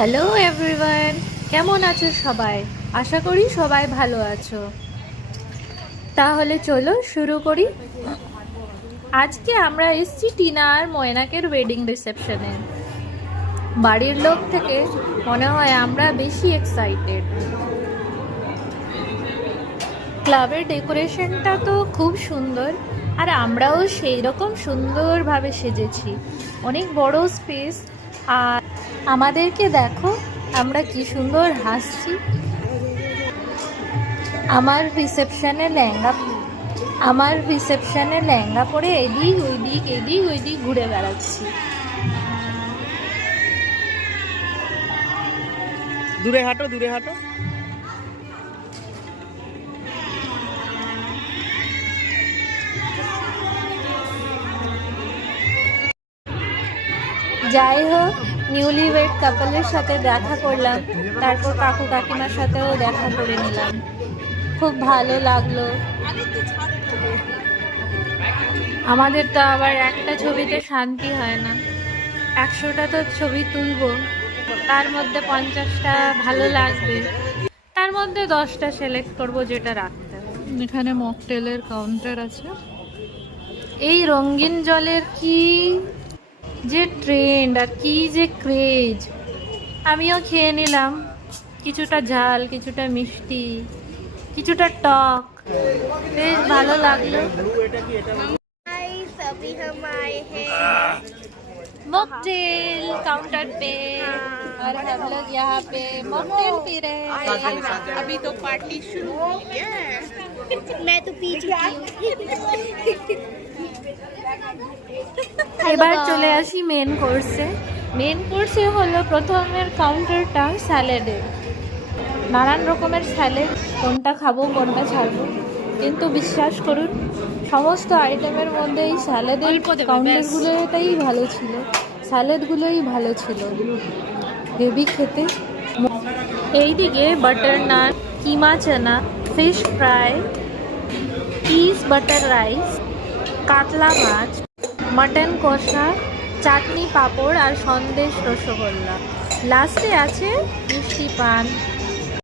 Hello everyone, কেমন আছো সবাই? আশা করি সবাই ভালো আছো। তাহলে চলো শুরু করি। আজকে আমরা এসেছি টিনা আর ময়নাকের ওয়েডিং রিসেপশনে। বাড়ির লোক থেকে মনে হয় আমরা বেশি এক্সাইটেড। ক্লাবের ডেকোরেশনটা তো খুব সুন্দর, আর আমরাও সেই রকম সুন্দরভাবে সেজেছি। অনেক বড় স্পেস, আর আমাদেরকে দেখো আমরা কি সুন্দর হাসছি। আমার রিসেপশনে লেহেঙ্গা পরে এদিক ওইদিক ঘুরে বেড়াচ্ছি। দূরে হাঁটো দূরে হাঁটো। যাই হোক, নিউলি ওয়েড কাপলের সাথে দেখা করলাম, তারপর কাকু কাকিমার সাথেও দেখা করে নিলাম। খুব ভালো লাগলো। আমাদের তো আবার একটা ছবিতে শান্তি হয় না, 100টা তো ছবি তুলবো, তার মধ্যে 50টা ভালো লাগবে, তার মধ্যে 10টা সিলেক্ট করবো যেটা রাখতে হবে। এখানে মকটেলের কাউন্টার আছে। এই রঙিন জলের কি যে ট্রেন্ড আর কি যে ক্রেজ। আমিও খেয়ে নিলাম, কিছুটা ঝাল, কিছুটা মিষ্টি, কিছুটা টক, বেশ ভালো লাগলো। अभी हम आए हैं मॉकटेल काउंटर पे, और हम लोग यहाँ पे मॉकटेल पी रहे हैं। अभी तो पार्टी शुरू हुई है। मैं तो पी चुकी हूँ। এবার চলে আসি মেন কোর্সে হলো প্রথমের কাউন্টারটা স্যালাডের। নানান রকমের স্যালাড, কোনটা খাবো কোনটা ছাড়বো, কিন্তু বিশ্বাস করুন সমস্ত আইটেমের মধ্যে এই স্যালাডের কাউন্টারগুলোটাই ভালো ছিল, স্যালাডগুলোই ভালো ছিল, হেভি খেতে। এইদিকে butter naan, keema chana, fish fry, cheese butter rice, কাতলা মাছ, মটন কষা, চাটনি পাঁপড় আর সন্দেশ রসগোল্লা। লাস্টে আছে মিষ্টি পান।